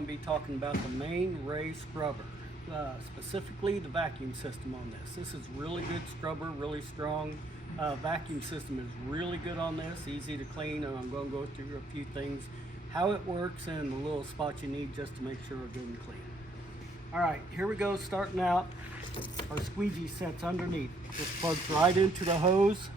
going to be talking about the Main RAE Scrubber, specifically the vacuum system on this. This is really good scrubber, really strong. Vacuum system is really good on this, easy to clean, and I'm going to go through a few things, how it works and the little spots you need just to make sure it's good and clean. All right, here we go, starting out. Our squeegee sets underneath. This plugs right into the hose.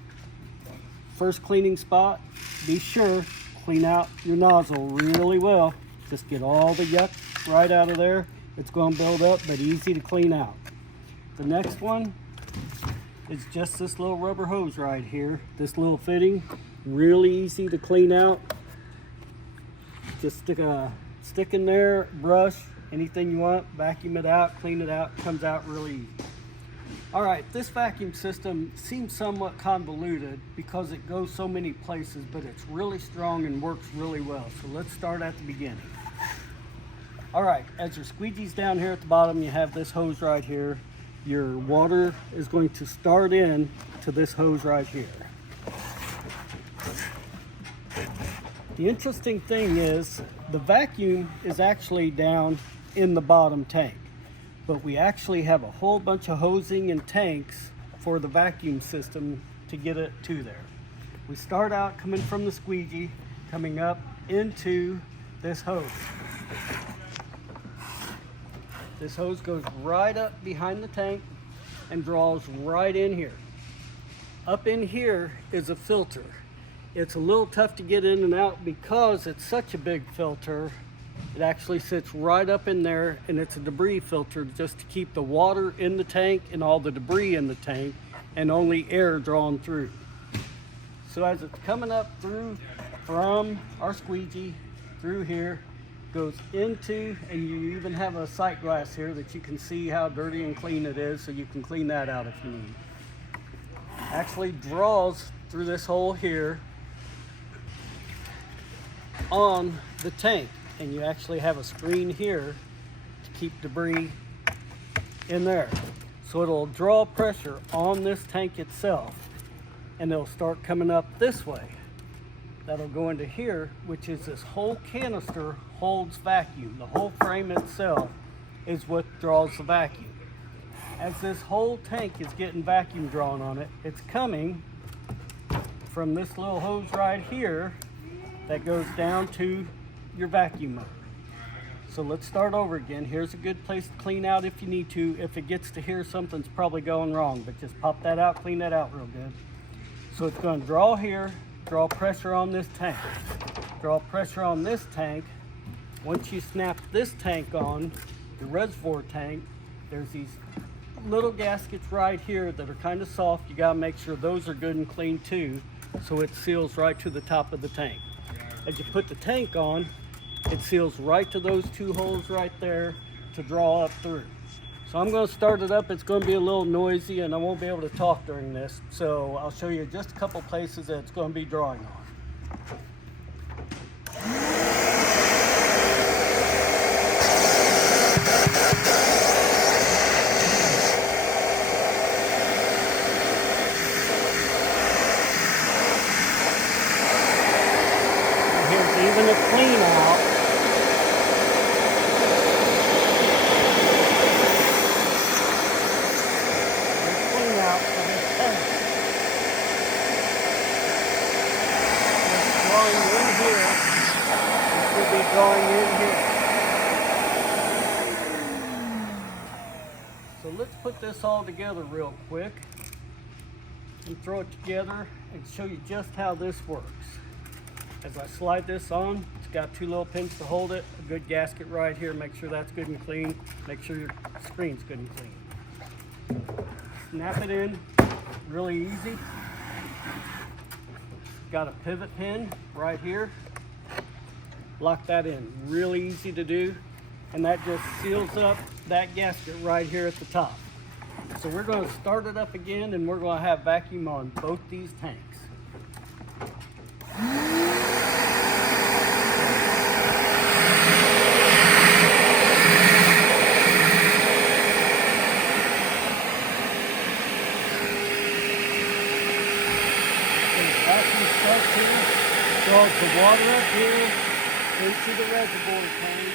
First cleaning spot, be sure clean out your nozzle really well. Just get all the yuck right out of there. It's going to build up, but easy to clean out. The next one is just this little rubber hose right here. This little fitting, really easy to clean out. Just stick a stick in there, brush, anything you want, vacuum it out, clean it out, comes out really easy. All right, this vacuum system seems somewhat convoluted because it goes so many places, but it's really strong and works really well. So let's start at the beginning. All right, as your squeegee's down here at the bottom, you have this hose right here. Your water is going to start in to this hose right here. The interesting thing is the vacuum is actually down in the bottom tank, but we actually have a whole bunch of hosing and tanks for the vacuum system to get it to there. We start out coming from the squeegee, coming up into this hose. This hose goes right up behind the tank and draws right in here. Up in here is a filter. It's a little tough to get in and out because it's such a big filter. It actually sits right up in there, and it's a debris filter just to keep the water in the tank and all the debris in the tank and only air drawn through. So as it's coming up through from our squeegee through here, goes into, and you even have a sight glass here that you can see how dirty and clean it is, so you can clean that out if you need. Actually draws through this hole here on the tank, and you actually have a screen here to keep debris in there. So it'll draw pressure on this tank itself, and it'll start coming up this way. That'll go into here, which is this whole canister holds vacuum. The whole frame itself is what draws the vacuum. As this whole tank is getting vacuum drawn on it, it's coming from this little hose right here that goes down to your vacuum motor. So let's start over again. Here's a good place to clean out if you need to. If it gets to here, something's probably going wrong, but just pop that out, clean that out real good. So it's going to draw here, draw pressure on this tank, draw pressure on this tank. Once you snap this tank on, the reservoir tank, there's these little gaskets right here that are kind of soft. You got to make sure those are good and clean too, so it seals right to the top of the tank. As you put the tank on, it seals right to those two holes right there to draw up through. So I'm going to start it up. It's going to be a little noisy and I won't be able to talk during this. So I'll show you just a couple places that it's going to be drawing on. Even a clean out. Clean out for this tank. It's drawing in here. It should be drawing in here. So let's put this all together real quick and throw it together and show you just how this works. As I slide this on, it's got two little pins to hold it, a good gasket right here, make sure that's good and clean, make sure your screen's good and clean. Snap it in, really easy. Got a pivot pin right here, lock that in, really easy to do, and that just seals up that gasket right here at the top. So we're going to start it up again, and we're going to have vacuum on both these tanks. Vacuum, 2, draws the water up here into the reservoir tank.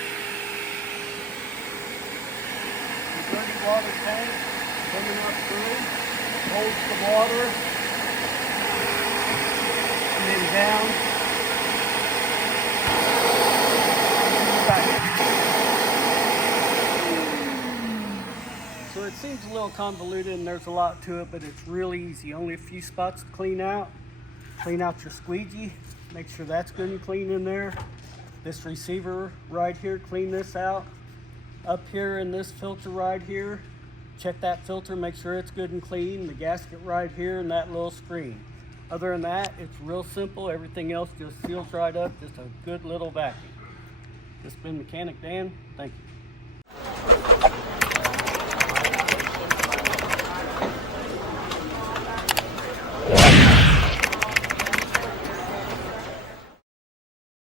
water tank coming up through, holds the water, and then down. Back. So it seems a little convoluted and there's a lot to it, but it's really easy. Only a few spots to clean out. Clean out your squeegee. Make sure that's good and clean in there. This receiver right here, clean this out. Up here in this filter right here, check that filter, make sure it's good and clean. The gasket right here and that little screen. Other than that, it's real simple. Everything else just seals right up. Just a good little vacuum. This has been Mechanic Dan. Thank you.